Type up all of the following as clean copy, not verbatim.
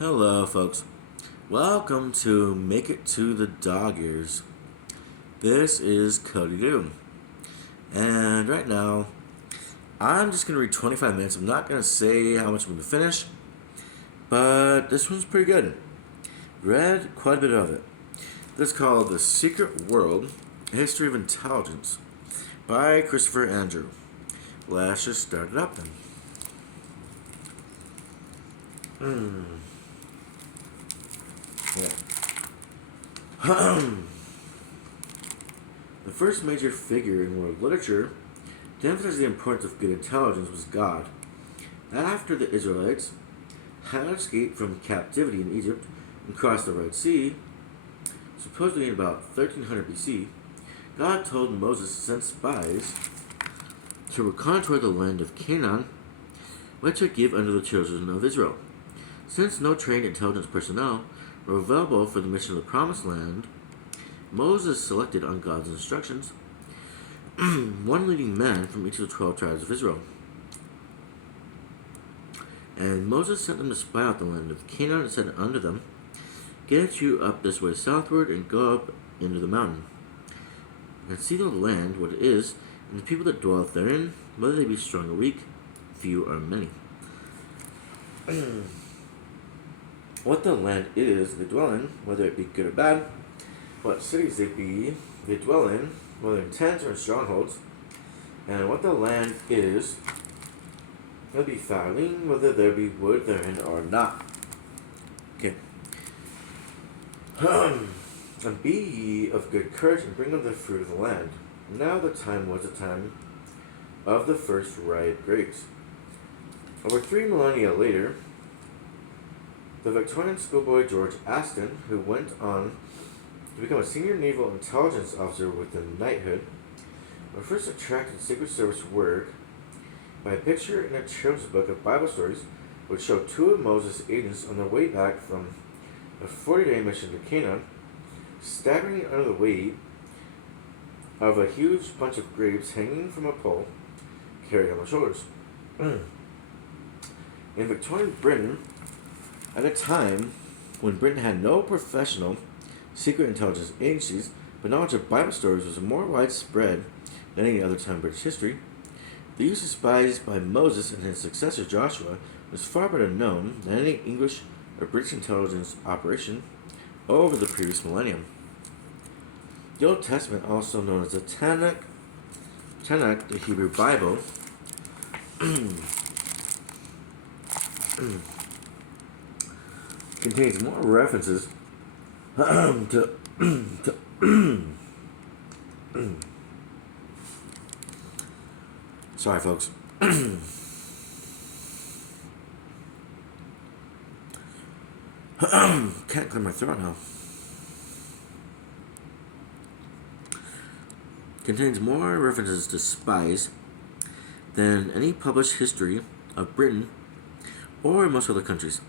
Hello, folks. Welcome to Make It to the Dogears. This is Cody Doom. And right now, I'm just going to read 25 minutes. I'm not going to say how much I'm going to finish, but this one's pretty good. Read quite a bit of it. This is called The Secret World, A History of Intelligence by Christopher Andrew. Let's just start it up then. The first major figure in world literature to emphasize the importance of good intelligence was God. After the Israelites had escaped from captivity in Egypt and crossed the Red Sea, supposedly in about 1300 BC, God told Moses to send spies to reconnoiter the land of Canaan, which would give unto the children of Israel. Since no trained intelligence personnel were available for the mission of the Promised Land, Moses selected on God's instructions one leading man from each of the 12 tribes of Israel. And Moses sent them to spy out the land of Canaan and said unto them, Get you up this way southward and go up into the mountain, and see the land what it is, and the people that dwell therein, whether they be strong or weak, few or many. What the land is they dwell in, whether it be good or bad, what cities they dwell in, whether in tents or in strongholds, and what the land is, whether it be fowling, whether there be wood therein or not. Okay. And be ye of good courage, and bring up the fruit of the land. Now the time was the time of the first ripe grapes. Over 3 millennia later, the Victorian schoolboy George Aston, who went on to become a senior naval intelligence officer with the knighthood, was first attracted to Secret Service work by a picture in a children's book of Bible stories which showed 2 of Moses' agents on their way back from a 40-day mission to Canaan, staggering under the weight of a huge bunch of grapes hanging from a pole carried on their shoulders. In Victorian Britain, at a time when Britain had no professional secret intelligence agencies, but knowledge of Bible stories was more widespread than any other time in British history, the use of spies by Moses and his successor Joshua was far better known than any English or British intelligence operation over the previous millennium. The Old Testament, also known as the Tanakh, the Hebrew Bible, contains more references to sorry folks. Can't clear my throat now. Contains more references to spies than any published history of Britain or most other countries.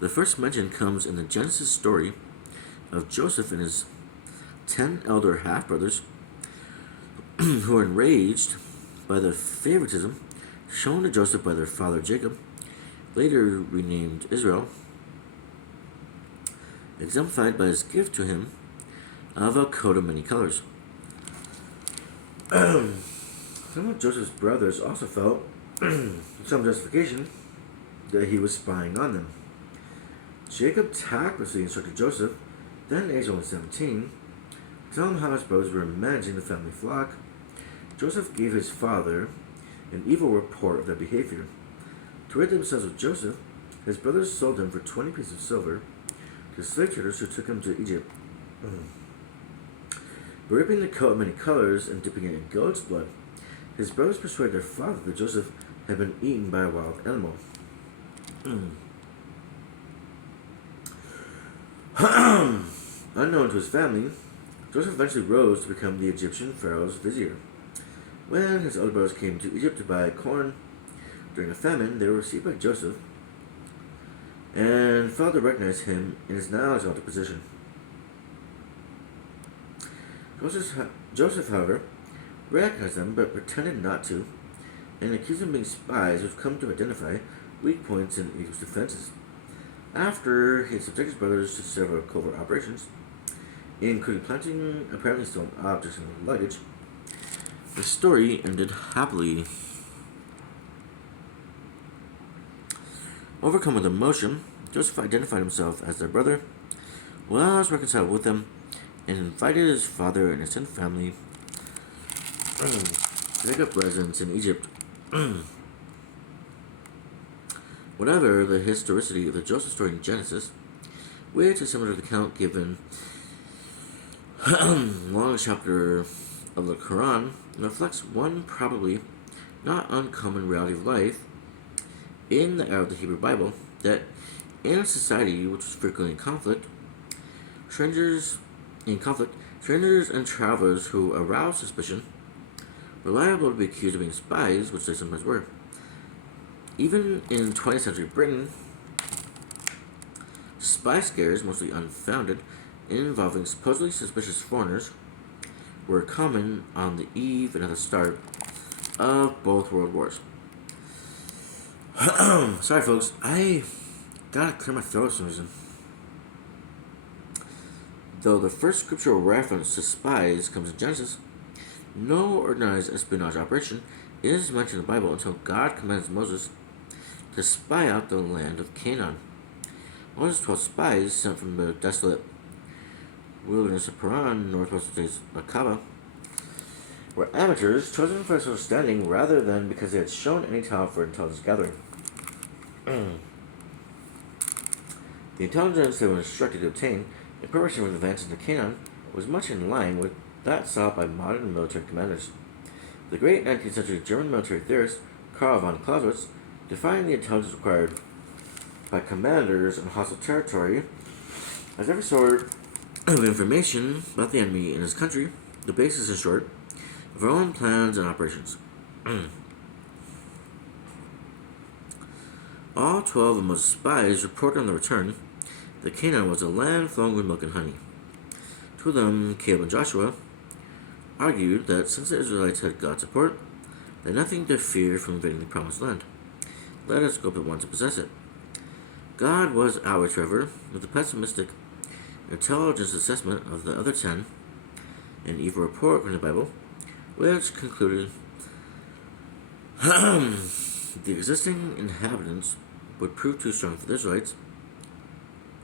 The first mention comes in the Genesis story of Joseph and his 10 elder half-brothers who are enraged by the favoritism shown to Joseph by their father Jacob, later renamed Israel, exemplified by his gift to him of a coat of many colors. Some of Joseph's brothers also felt some justification that he was spying on them. Jacob tactlessly instructed Joseph, then aged only 17, to tell him how his brothers were managing the family flock. Joseph gave his father an evil report of their behavior. To rid themselves of Joseph, his brothers sold him for 20 pieces of silver to slave traders who took him to Egypt. By ripping the coat of many colors and dipping it in goat's blood, his brothers persuaded their father that Joseph had been eaten by a wild animal. Unknown to his family, Joseph eventually rose to become the Egyptian pharaoh's vizier. When his older brothers came to Egypt to buy corn during a famine, they were received by Joseph and failed to recognize him in his now exalted position. Joseph, however, recognized them but pretended not to, and accused them of being spies who have come to identify weak points in Egypt's defenses. After he subjected his brothers to several covert operations, including planting apparently stolen objects in the luggage, the story ended happily. Overcome with emotion, Joseph identified himself as their brother, was reconciled with them, and invited his father and extended family to take up residence in Egypt. Whatever the historicity of the Joseph story in Genesis, which is similar to the account given longest chapter of the Quran, reflects one probably not uncommon reality of life in the era of the Hebrew Bible, that in a society which was frequently in conflict, strangers and travelers who aroused suspicion were liable to be accused of being spies, which they sometimes were. Even in 20th century Britain, spy scares, mostly unfounded, involving supposedly suspicious foreigners, were common on the eve and at the start of both world wars. Sorry, folks, I gotta clear my throat for some reason. Though the first scriptural reference to spies comes in Genesis, no organized espionage operation is mentioned in the Bible until God commands Moses to spy out the land of Canaan. Moses' 12 spies sent from the desolate wilderness of Paran, northwest of today's Aqaba, were amateurs chosen for their standing rather than because they had shown any talent for intelligence gathering. The intelligence they were instructed to obtain in preparation for the advance into Canaan was much in line with that sought by modern military commanders. The great 19th century German military theorist Karl von Clausewitz defined the intelligence required by commanders in hostile territory as every sort of information about the enemy in his country, the basis, in short, of our own plans and operations. All 12 of Moses' spies reported on the return that Canaan was a land flowing with milk and honey. Two of them, Caleb and Joshua, argued that since the Israelites had God's support, they had nothing to fear from invading the promised land. Let us go up at once to possess it. God was outraged, however, with the pessimistic intelligence assessment of the other 10, an evil report from the Bible, which concluded the existing inhabitants would prove too strong for the Israelites.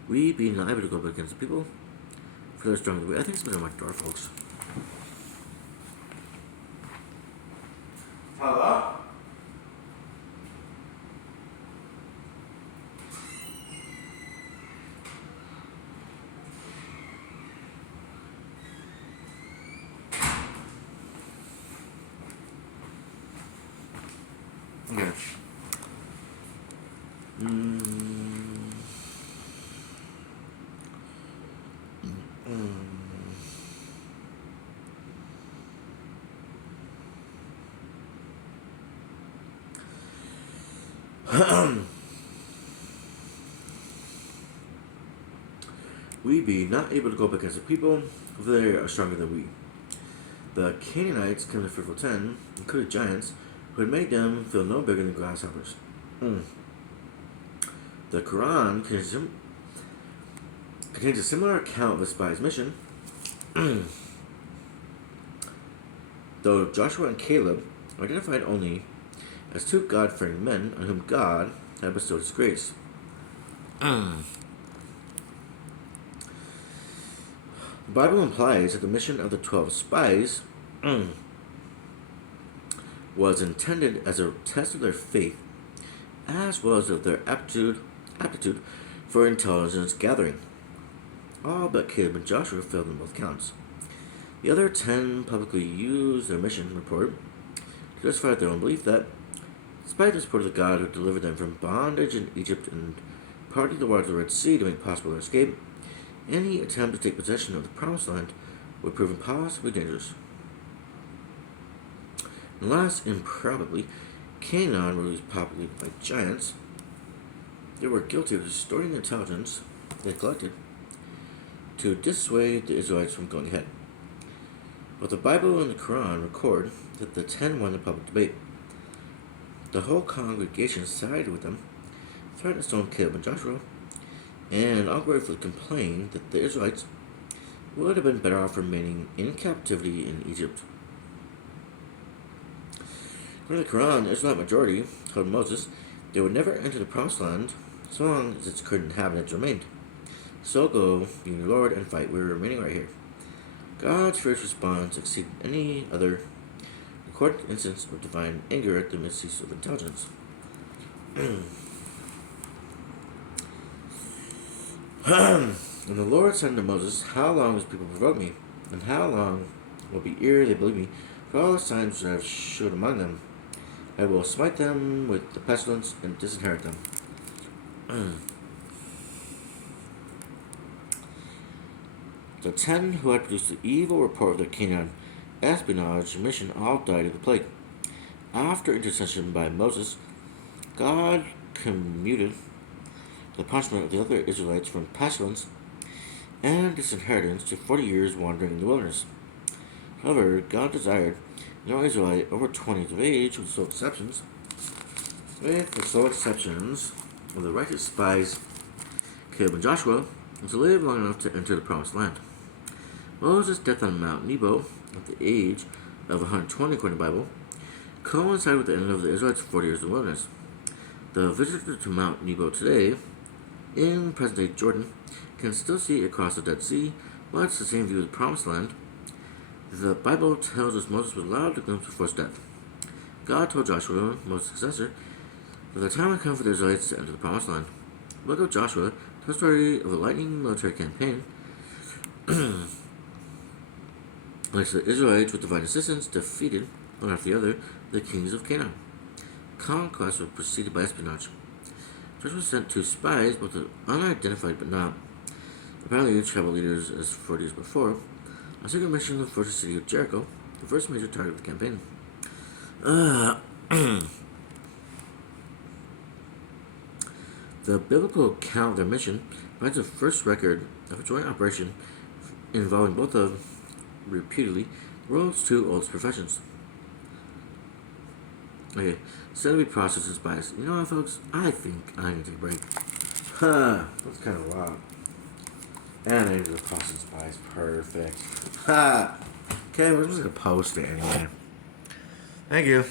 We being not able to go up against the people, for their strong. I think it's been on my door, folks. Hello? Okay. We be not able to go up against the people, for they are stronger than we. The Canaanites came to fearful 10, including giants, who had made them feel no bigger than grasshoppers. The Quran contains a similar account of the spy's mission, though Joshua and Caleb are identified only as two God-fearing men on whom God had bestowed his grace. The Bible implies that the mission of the 12 spies was intended as a test of their faith, as well as of their aptitude for intelligence gathering. All but Caleb and Joshua failed in both counts. The other 10 publicly used their mission report to justify their own belief that, despite the support of the God who delivered them from bondage in Egypt and parted the waters of the Red Sea to make possible their escape, any attempt to take possession of the Promised Land would prove impossibly dangerous. Unless, improbably, Canaan were populated by giants, they were guilty of distorting the intelligence they collected to dissuade the Israelites from going ahead. But the Bible and the Quran record that the 10 won the public debate. The whole congregation sided with them, threatened to stone Caleb and Joshua, and ungratefully complained that the Israelites would have been better off remaining in captivity in Egypt. According to the Quran, the Israelite majority told Moses they would never enter the Promised Land so long as its current inhabitants remained. So go, be your Lord, and fight. We're remaining right here. God's first response exceeded any other recorded instance of divine anger at the misuse of intelligence. And the Lord said unto Moses, how long will this people provoke me? And how long will be ere they believe me for all the signs which I have showed among them? I will smite them with the pestilence and disinherit them. The 10 who had produced the evil report of their Canaan espionage mission all died of the plague. After intercession by Moses, God commuted the punishment of the other Israelites from pestilence and disinheritance to 40 years wandering in the wilderness. However, God desired no Israelite over 20 years of age, with the sole exceptions of the righteous spies Caleb and Joshua, to live long enough to enter the Promised Land. Moses' death on Mount Nebo, at the age of 120 according to the Bible, coincided with the end of the Israelites' 40 years in the wilderness. The visitor to Mount Nebo today, in present-day Jordan, can still see across the Dead Sea, much the same view of the Promised Land. The Bible tells us Moses was allowed to glimpse before his death. God told Joshua, Moses' successor, that the time had come for the Israelites to enter the Promised Land. The book of Joshua tells the story of a lightning military campaign in which the Israelites, with divine assistance, defeated, one after the other, the kings of Canaan. Conquest was preceded by espionage. Joshua sent 2 spies, both unidentified but not apparently tribal leaders as 40 years before, on secret mission to the fortress city of Jericho, the first major target of the campaign. The biblical account of their mission provides the first record of a joint operation involving both of, reputedly, the world's 2 oldest professions. Okay, so we process and spies. You know what, folks? I think I need to take a break. That's kind of a lot. And I need to process and spies. Perfect. Okay, we're just gonna post it anyway. Thank you.